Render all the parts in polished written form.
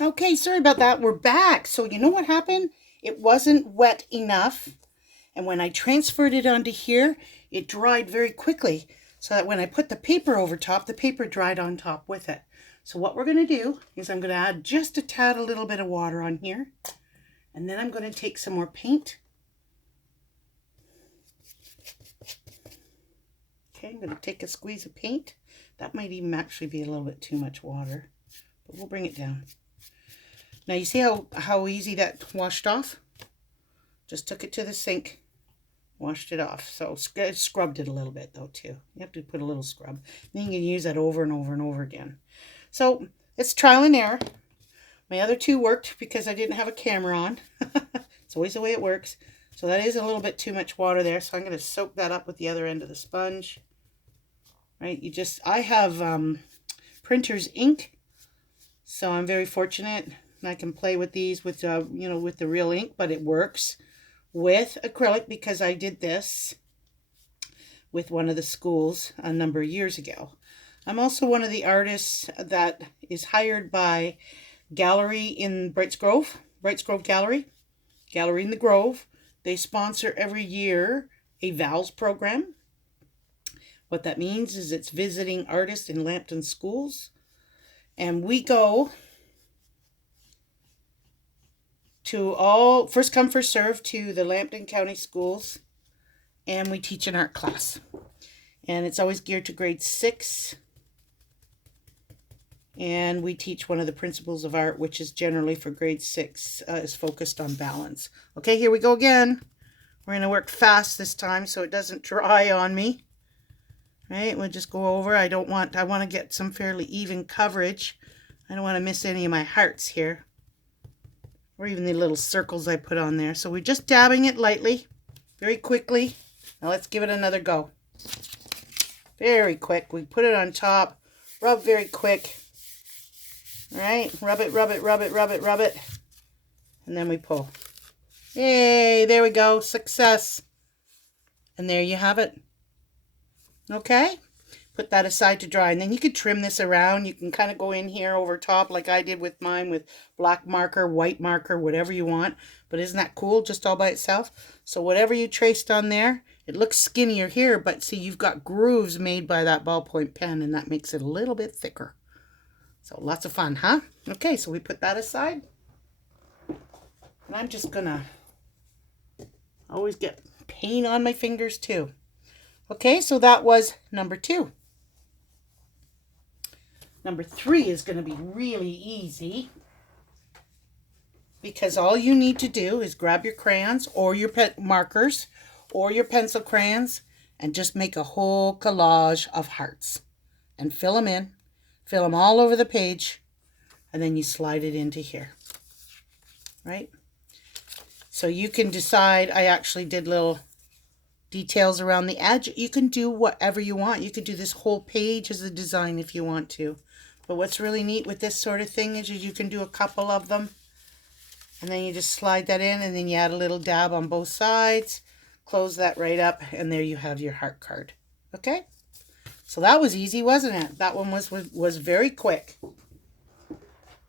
Okay, sorry about that. We're back. So you know what happened? It wasn't wet enough. And when I transferred it onto here, it dried very quickly. So that when I put the paper over top, the paper dried on top with it. So what we're going to do is I'm going to add just a tad, a little bit of water on here. And then I'm going to take some more paint. Okay, I'm going to take a squeeze of paint. That might even actually be a little bit too much water, but we'll bring it down. Now you see how easy that washed off? Just took it to the sink, washed it off. So scrubbed it a little bit though too. You have to put a little scrub. Then you can use that over and over and over again. So it's trial and error. My other two worked because I didn't have a camera on. It's always the way it works. So that is a little bit too much water there. So I'm going to soak that up with the other end of the sponge. Right? I have printer's ink. So I'm very fortunate. I can play with these with, with the real ink, but it works with acrylic because I did this with one of the schools a number of years ago. I'm also one of the artists that is hired by Gallery in Brights Grove Gallery in the Grove. They sponsor every year a VALS program. What that means is it's visiting artists in Lambton schools. And we go to all, first come, first serve, to the Lambton County schools. And we teach an art class. And it's always geared to grade 6. And we teach one of the principles of art, which is generally for grade 6, is focused on balance. Okay, here we go again. We're going to work fast this time so it doesn't dry on me. Right, we'll just go over. I want to get some fairly even coverage. I don't want to miss any of my hearts here. Or even the little circles I put on there. So we're just dabbing it lightly, very quickly. Now let's give it another go. Very quick. We put it on top. Rub very quick. All right, rub it, rub it, rub it, rub it, rub it. And then we pull. Yay, there we go. Success. And there you have it. Okay, put that aside to dry, and then you could trim this around. You can kind of go in here over top like I did with mine, with black marker, white marker, whatever you want. But isn't that cool just all by itself? So whatever you traced on there, it looks skinnier here, but see, you've got grooves made by that ballpoint pen, and that makes it a little bit thicker. So lots of fun, huh? Okay, so we put that aside. And I'm just gonna always get paint on my fingers too. Okay, so that was number 2. Number 3 is going to be really easy because all you need to do is grab your crayons or your markers or your pencil crayons and just make a whole collage of hearts and fill them in, fill them all over the page, and then you slide it into here, right? So you can decide. I actually did little details around the edge. You can do whatever you want. You could do this whole page as a design if you want to. But what's really neat with this sort of thing is you can do a couple of them. And then you just slide that in, and then you add a little dab on both sides. Close that right up, and there you have your heart card. Okay? So that was easy, wasn't it? That one was very quick.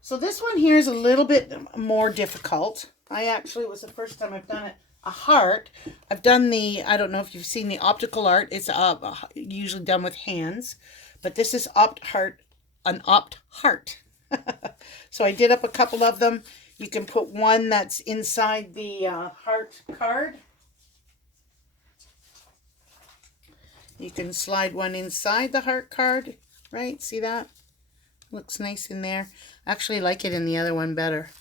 So this one here is a little bit more difficult. It was the first time I've done it. A heart. I've done I don't know if you've seen the optical art. It's usually done with hands, but this is an opt heart. So I did up a couple of them. You can put one that's inside the heart card. You can slide one inside the heart card, right? See that? Looks nice in there. I actually like it in the other one better.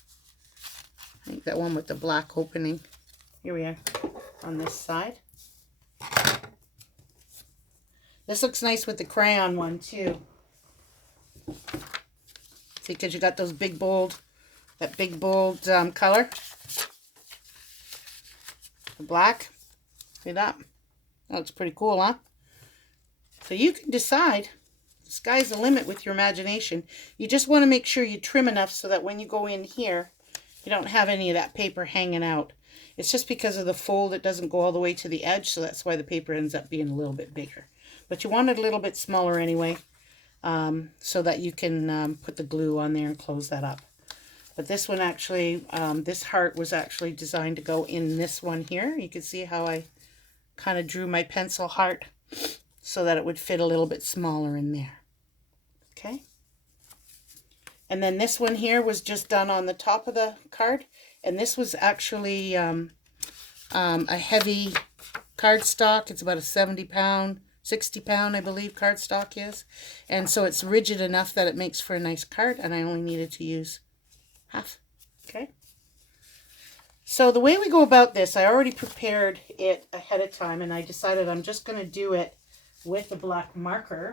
I think that one with the black opening. Here we are on this side. This looks nice with the crayon one too. See, because you got those big bold, that big bold color. The black. See that? That looks pretty cool, huh? So you can decide. The sky's the limit with your imagination. You just want to make sure you trim enough so that when you go in here, you don't have any of that paper hanging out. It's just because of the fold, it doesn't go all the way to the edge, so that's why the paper ends up being a little bit bigger. But you want it a little bit smaller anyway, so that you can put the glue on there and close that up. But this one actually, this heart was actually designed to go in this one here. You can see how I kind of drew my pencil heart so that it would fit a little bit smaller in there. Okay. And then this one here was just done on the top of the card. And this was actually a heavy cardstock. It's about a 70-pound, 60-pound, I believe, cardstock is. And so it's rigid enough that it makes for a nice card. And I only needed to use half. Okay. So the way we go about this, I already prepared it ahead of time. And I decided I'm just going to do it with a black marker.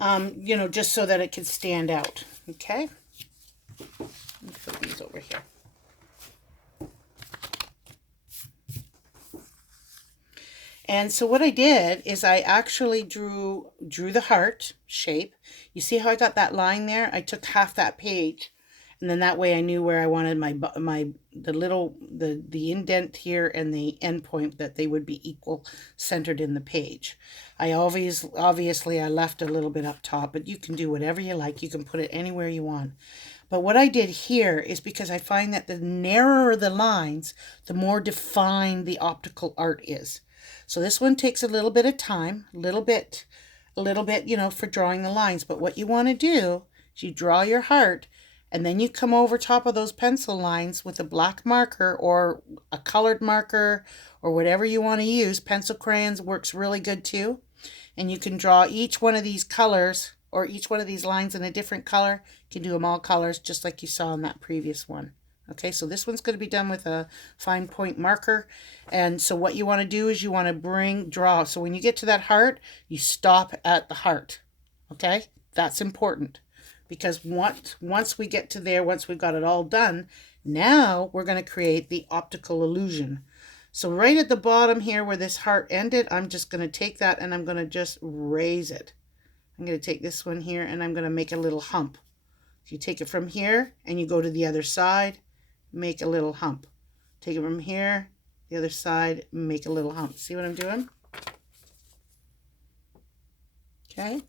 You know, just so that it can stand out. Okay. Let me put these over here. And so what I did is I actually drew the heart shape. You see how I got that line there? I took half that page, and then that way I knew where I wanted the indent here and the end point, that they would be equal centered in the page. I obviously I left a little bit up top, but you can do whatever you like. You can put it anywhere you want. But what I did here is because I find that the narrower the lines, the more defined the optical art is. So this one takes a little bit of time, a little bit, you know, for drawing the lines. But what you want to do is you draw your heart, and then you come over top of those pencil lines with a black marker or a colored marker or whatever you want to use. Pencil crayons works really good too. And you can draw each one of these colors or each one of these lines in a different color. You can do them all colors just like you saw in that previous one. Okay, so this one's going to be done with a fine point marker. And so what you want to do is you want to draw. So when you get to that heart, you stop at the heart. Okay, that's important. Because once we get to there, once we've got it all done, now we're going to create the optical illusion. So right at the bottom here where this heart ended, I'm just going to take that and I'm going to just raise it. I'm going to take this one here and I'm going to make a little hump. If you take it from here and you go to the other side, make a little hump. Take it from here, the other side, make a little hump. See what I'm doing? Okay.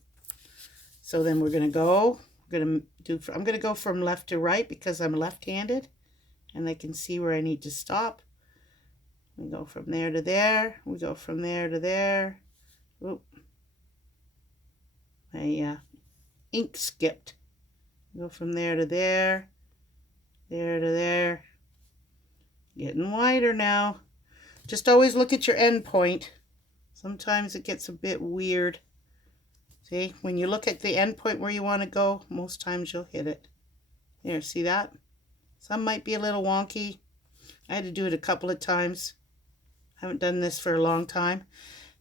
So then we're going to go, I'm going to go from left to right because I'm left-handed and I can see where I need to stop. We go from there to there. We go from there to there. Oop. My ink skipped. Go from there to there. There to there. Getting wider now. Just always look at your end point. Sometimes it gets a bit weird. See, when you look at the end point where you want to go, most times you'll hit it. There, see that? Some might be a little wonky. I had to do it a couple of times. I haven't done this for a long time,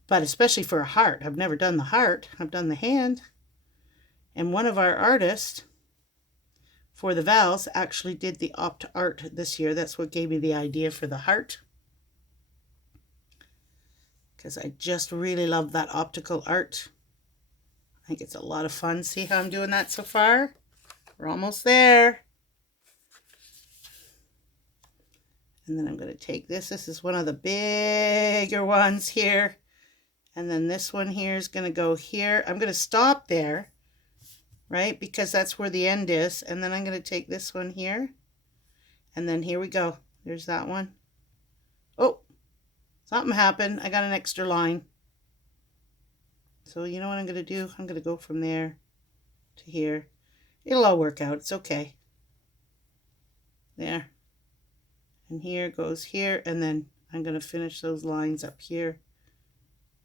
but especially for a heart. I've never done the heart. I've done the hand. And one of our artists for the vowels actually did the opt art this year. That's what gave me the idea for the heart. Because I just really love that optical art. I think it's a lot of fun. See how I'm doing that so far? We're almost there. And then I'm going to take this. This is one of the bigger ones here. And then this one here is going to go here. I'm going to stop there, right? Because that's where the end is. And then I'm going to take this one here. And then here we go. There's that one. Oh, something happened. I got an extra line. So you know what I'm going to do? I'm going to go from there to here. It'll all work out. It's okay. There. And here goes here, and then I'm going to finish those lines up here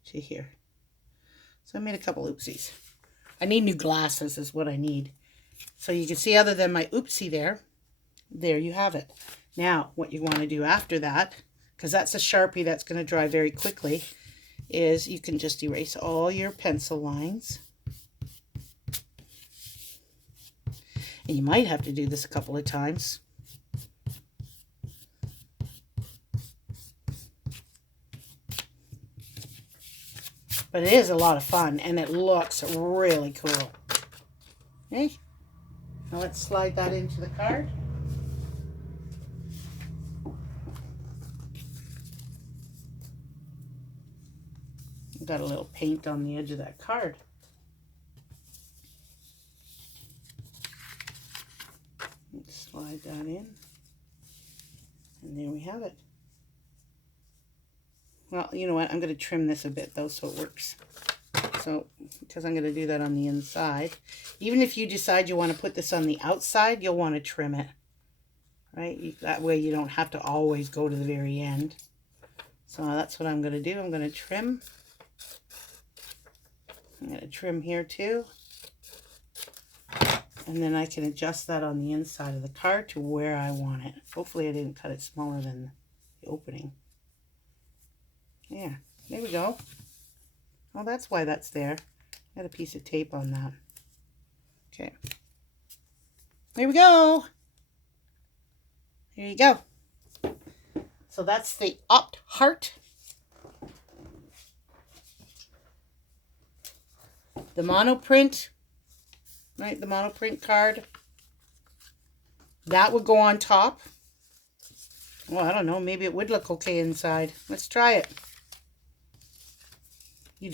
to here. So I made a couple oopsies. I need new glasses is what I need. So you can see other than my oopsie there you have it. Now what you want to do after that, because that's a Sharpie that's going to dry very quickly, is you can just erase all your pencil lines. And you might have to do this a couple of times. But it is a lot of fun, and it looks really cool. Okay, now let's slide that into the card. Got a little paint on the edge of that card. slide that in. And there we have it. Well, you know what? I'm going to trim this a bit though so it works. So, because I'm going to do that on the inside. Even if you decide you want to put this on the outside, you'll want to trim it. Right? That way you don't have to always go to the very end. So that's what I'm going to do. I'm going to trim. I'm going to trim here too. And then I can adjust that on the inside of the card to where I want it. Hopefully I didn't cut it smaller than the opening. Yeah, there we go. Oh, that's why that's there. Got a piece of tape on that. Okay. There we go. Here you go. So that's the HeART. The monoprint, right? The monoprint card. That would go on top. Well, I don't know. Maybe it would look okay inside. Let's try it.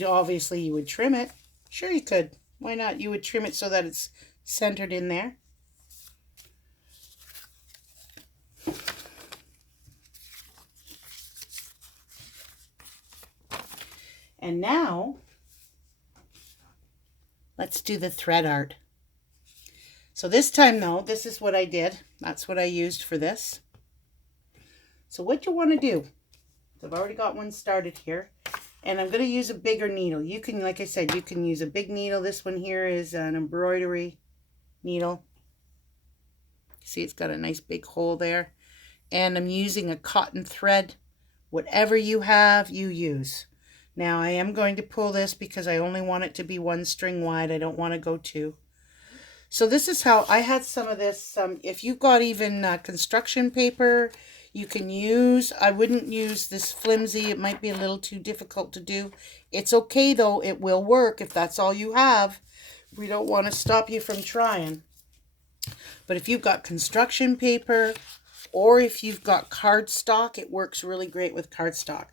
Obviously you would trim it. Sure you could. Why not? You would trim it so that it's centered in there. And now, let's do the thread art. So this time though, this is what I did. That's what I used for this. So what you want to do, I've already got one started here, and I'm going to use a bigger needle. You can, like I said, you can use a big needle. This one here is an embroidery needle. See, it's got a nice big hole there. And I'm using a cotton thread. Whatever you have, you use. Now I am going to pull this because I only want it to be one string wide. I don't want to go two. So this is how I had some of this. If you've got even construction paper, you can use. I wouldn't use this flimsy. It might be a little too difficult to do. It's okay though. It will work if that's all you have. We don't want to stop you from trying. But if you've got construction paper or if you've got cardstock, it works really great with cardstock.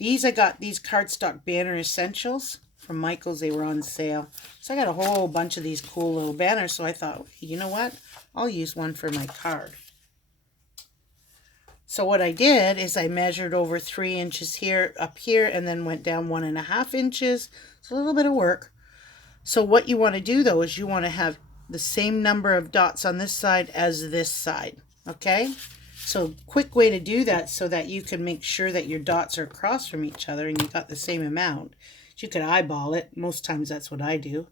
I got these cardstock banner essentials from Michael's. They were on sale. So I got a whole bunch of these cool little banners. So I thought, you know what? I'll use one for my card. So what I did is I measured over 3 inches here, up here, and then went down 1.5 inches. It's a little bit of work. So what you want to do though is you want to have the same number of dots on this side as this side. Okay? So quick way to do that so that you can make sure that your dots are across from each other and you got the same amount. You could eyeball it. Most times that's what I do.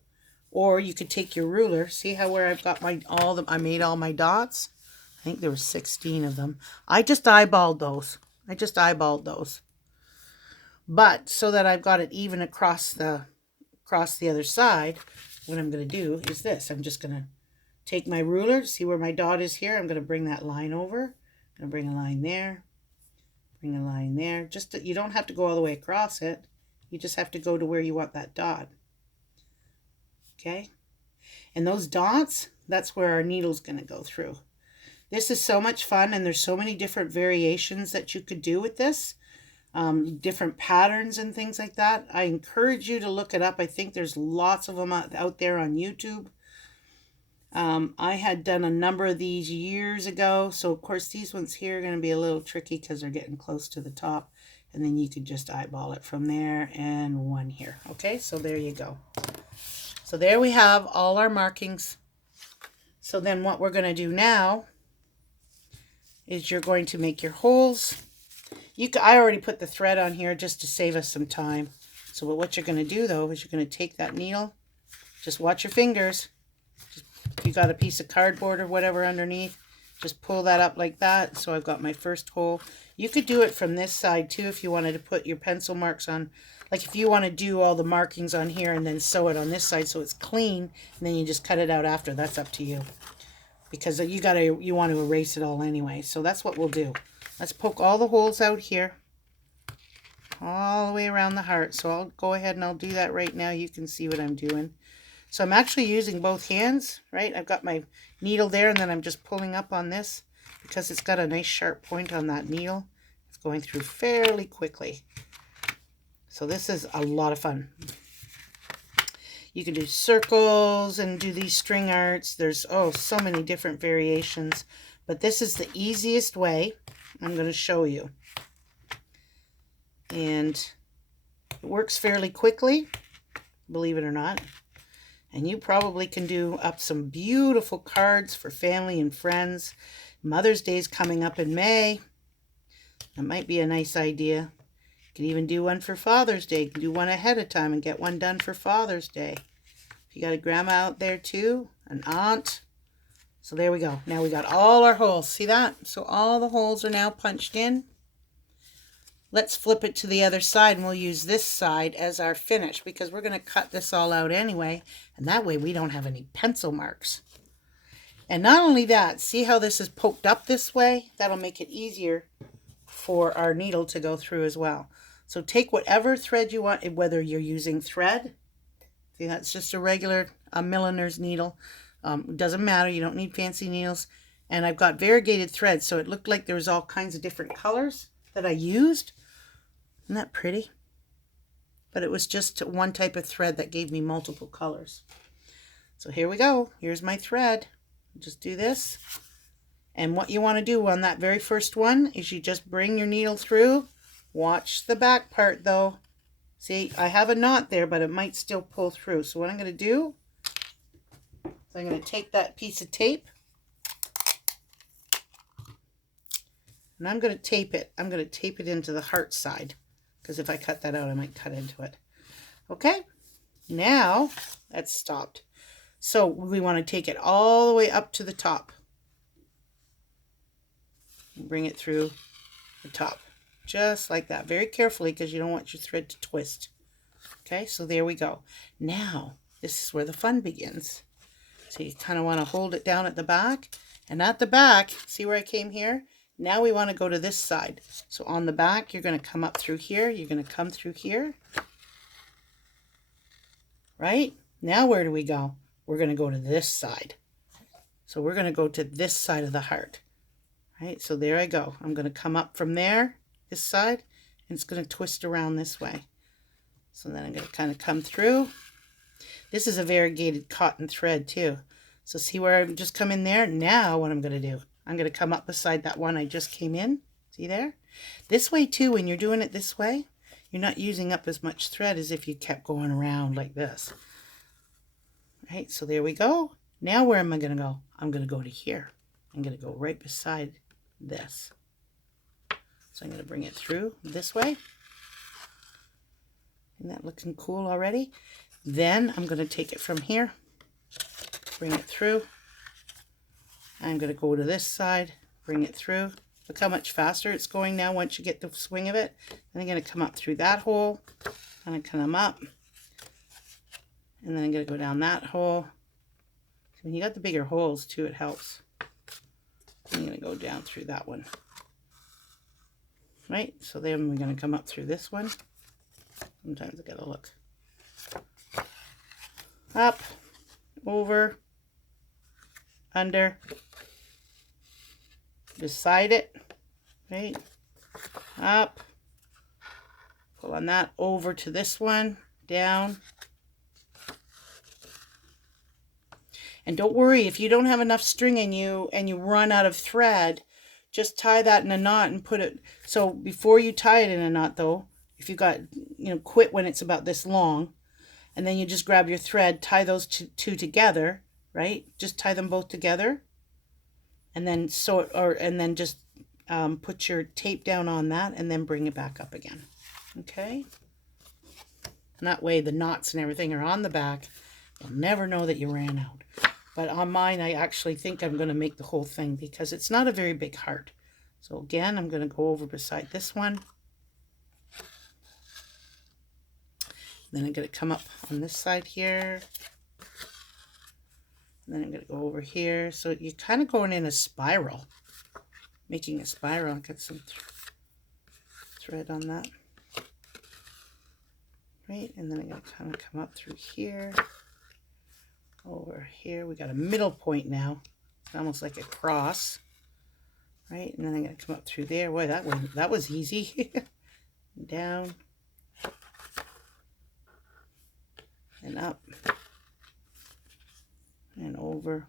Or you could take your ruler. See how where I've got I made all my dots? I think there were 16 of them. I just eyeballed those. But so that I've got it even across the other side, what I'm going to do is this. I'm just going to take my ruler, see where my dot is here. I'm going to bring that line over. I'm going to bring a line there, bring a line there. You don't have to go all the way across it. You just have to go to where you want that dot. Okay? And those dots, that's where our needle's going to go through. This is so much fun, and there's so many different variations that you could do with this. Different patterns and things like that. I encourage you to look it up. I think there's lots of them out there on YouTube. I had done a number of these years ago. So, of course, these ones here are going to be a little tricky because they're getting close to the top. And then you could just eyeball it from there and one here. Okay, so there you go. So there we have all our markings. So then what we're going to do now is you're going to make your holes. I already put the thread on here just to save us some time. So what you're going to do though is you're going to take that needle. Just watch your fingers. If you got a piece of cardboard or whatever underneath, just pull that up like that. So I've got my first hole. You could do it from this side too if you wanted to put your pencil marks on. Like if you want to do all the markings on here and then sew it on this side so it's clean, and then you just cut it out after. That's up to you. Because you want to erase it all anyway. So that's what we'll do. Let's poke all the holes out here. All the way around the heart. So I'll go ahead and I'll do that right now. You can see what I'm doing. So I'm actually using both hands, right? I've got my needle there, and then I'm just pulling up on this because it's got a nice sharp point on that needle. It's going through fairly quickly. So this is a lot of fun. You can do circles and do these string arts. There's, so many different variations. But this is the easiest way I'm going to show you. And it works fairly quickly, believe it or not. And you probably can do up some beautiful cards for family and friends. Mother's Day's coming up in May. That might be a nice idea. You can even do one for Father's Day. You can do one ahead of time and get one done for Father's Day. If you got a grandma out there too, an aunt. So there we go. Now we got all our holes. See that? So all the holes are now punched in. Let's flip it to the other side, and we'll use this side as our finish because we're going to cut this all out anyway, and that way we don't have any pencil marks. And not only that, see how this is poked up this way? That'll make it easier for our needle to go through as well. So take whatever thread you want, whether you're using thread. See, that's just a regular milliner's needle. It doesn't matter. You don't need fancy needles. And I've got variegated thread, so it looked like there was all kinds of different colors that I used. Isn't that pretty? But it was just one type of thread that gave me multiple colors. So here we go. Here's my thread. Just do this. And what you want to do on that very first one is you just bring your needle through. Watch the back part though. See, I have a knot there, but it might still pull through. So what I'm going to do is I'm going to take that piece of tape and I'm going to tape it. I'm going to tape it into the heart side. Because if I cut that out, I might cut into it. Okay, now that's stopped. So we want to take it all the way up to the top. Bring it through the top. Just like that. Very carefully because you don't want your thread to twist. Okay, so there we go. Now, this is where the fun begins. So you kind of want to hold it down at the back. And at the back, see where I came here? Now we want to go to this side. So on the back, you're going to come up through here. You're going to come through here. Right? Now where do we go? We're going to go to this side. So we're going to go to this side of the heart. Right? So there I go. I'm going to come up from there, this side, and it's going to twist around this way. So then I'm going to kind of come through. This is a variegated cotton thread too. So see where I've just come in there? Now what I'm going to do? I'm going to come up beside that one I just came in. See there? This way too, when you're doing it this way, you're not using up as much thread as if you kept going around like this. Right? So there we go. Now where am I going to go? I'm going to go to here. I'm going to go right beside this. So I'm going to bring it through this way. Isn't that looking cool already? Then I'm going to take it from here, bring it through. I'm going to go to this side, bring it through. Look how much faster it's going now once you get the swing of it. Then I'm going to come up through that hole, and I'm going to come up, and then I'm going to go down that hole. When you got the bigger holes too, it helps. I'm going to go down through that one. Right, so then we're going to come up through this one. Sometimes I gotta look. Up, over, under, beside it, right, up, pull on that, over to this one, down. And don't worry, if you don't have enough string in you and you run out of thread, just tie that in a knot and put it, so before you tie it in a knot though, if you got, quit when it's about this long, and then you just grab your thread, tie those two together, right? Just tie them both together, and then sew it, and then just put your tape down on that, and then bring it back up again. Okay? And that way the knots and everything are on the back. You'll never know that you ran out. But on mine, I actually think I'm going to make the whole thing because it's not a very big heart. So again, I'm going to go over beside this one. Then I'm going to come up on this side here. And then I'm going to go over here. So you're kind of going in a spiral. Making a spiral. I'll get some thread on that. Right? And then I'm going to kind of come up through here. Over here. We got a middle point now. It's almost like a cross. Right? And then I'm going to come up through there. Boy, that was easy. Down. And up and over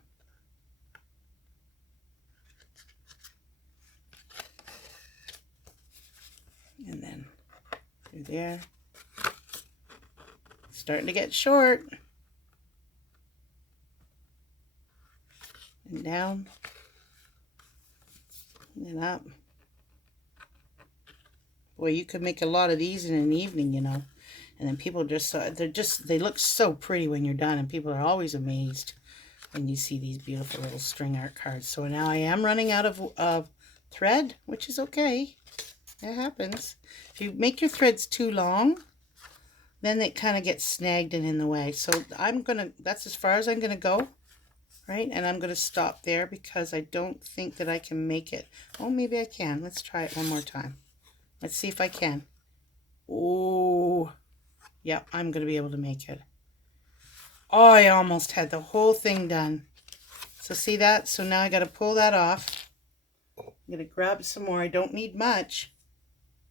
And then through there. Starting to get short. And down. And then up. Boy, you could make a lot of these in an evening, you know. And then people they look so pretty when you're done, and people are always amazed when you see these beautiful little string art cards. So now I am running out of thread, which is okay. It happens. If you make your threads too long, then it kind of gets snagged and in the way. So that's as far as I'm gonna go, right? And I'm gonna stop there because I don't think that I can make it. Oh, maybe I can. Let's try it one more time. Let's see if I can. Oh, yeah, I'm gonna be able to make it. Oh, I almost had the whole thing done. So see that? So now I got to pull that off. I'm going to grab some more. I don't need much.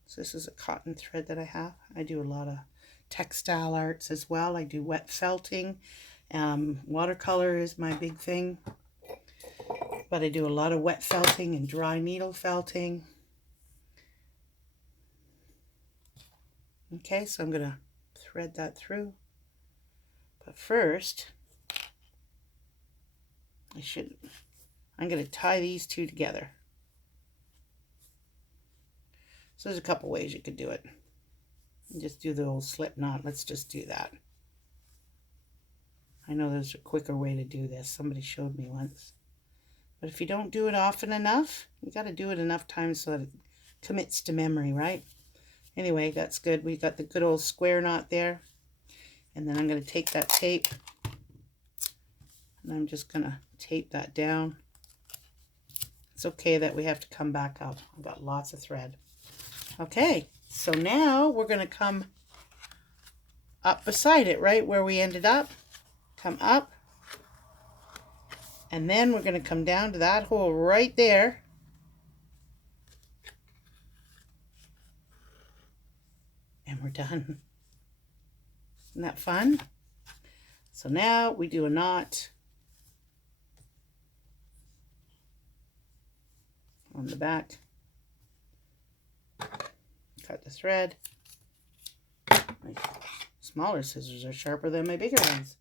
So this is a cotton thread that I have. I do a lot of textile arts as well. I do wet felting. Watercolor is my big thing. But I do a lot of wet felting and dry needle felting. Okay, so I'm going to thread that through. But first, I'm going to tie these two together. So there's a couple ways you could do it. Just do the old slip knot. Let's just do that. I know there's a quicker way to do this. Somebody showed me once. But if you don't do it often enough, you got to do it enough times so that it commits to memory, right? Anyway, that's good. We got the good old square knot there. And then I'm going to take that tape and I'm just going to tape that down. It's okay that we have to come back up. I've got lots of thread. Okay, so now we're going to come up beside it, right where we ended up. Come up. And then we're going to come down to that hole right there. And we're done. Isn't that fun? So now we do a knot on the back. Cut the thread. My smaller scissors are sharper than my bigger ones.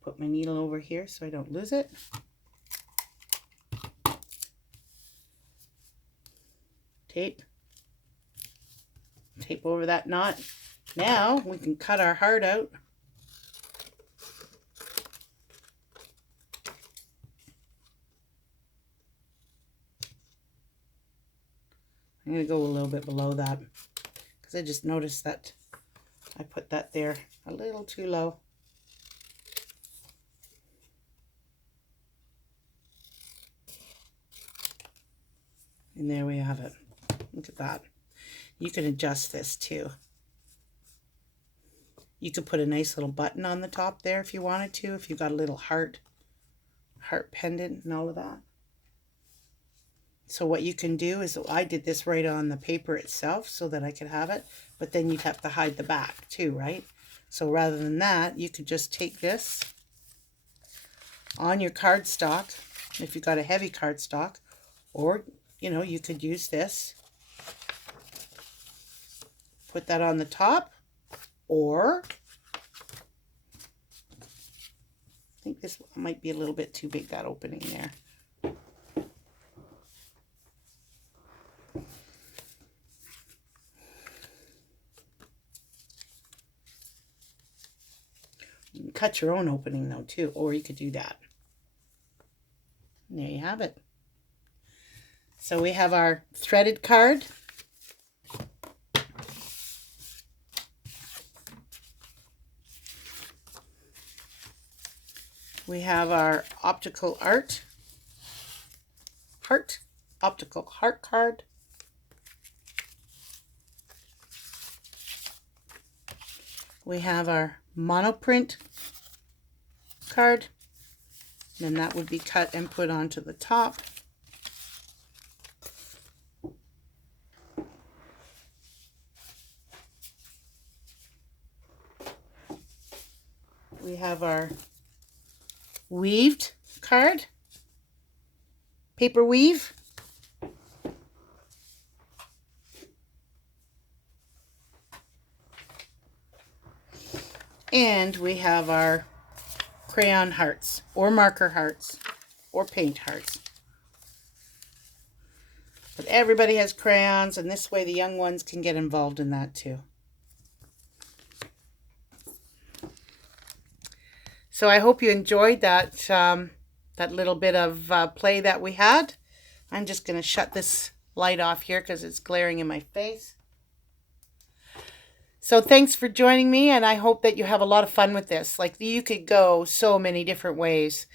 Put my needle over here so I don't lose it. Tape. Tape over that knot. Now we can cut our heart out. I'm going to go a little bit below that because I just noticed that I put that there a little too low. And there we have it. Look at that. You can adjust this too. You could put a nice little button on the top there if you wanted to, if you've got a little heart pendant and all of that. So what you can do is, I did this right on the paper itself so that I could have it, but then you'd have to hide the back too, right? So rather than that, you could just take this on your cardstock, if you've got a heavy cardstock, or, you know, you could use this. Put that on the top, or I think this might be a little bit too big, that opening there. You can cut your own opening though too, or you could do that. And there you have it. So we have our threaded card. We have our optical optical heart card. We have our monoprint card, and that would be cut and put onto the top. We have our weaved card, paper weave. And we have our crayon hearts, or marker hearts, or paint hearts. But everybody has crayons, and this way the young ones can get involved in that too. So I hope you enjoyed that, that little bit of play that we had. I'm just going to shut this light off here because it's glaring in my face. So thanks for joining me, and I hope that you have a lot of fun with this. Like, you could go so many different ways.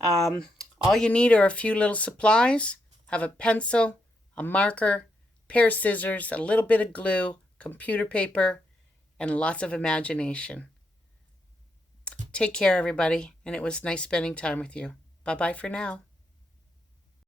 All you need are a few little supplies. Have a pencil, a marker, pair of scissors, a little bit of glue, computer paper, and lots of imagination. Take care, everybody, and it was nice spending time with you. Bye-bye for now.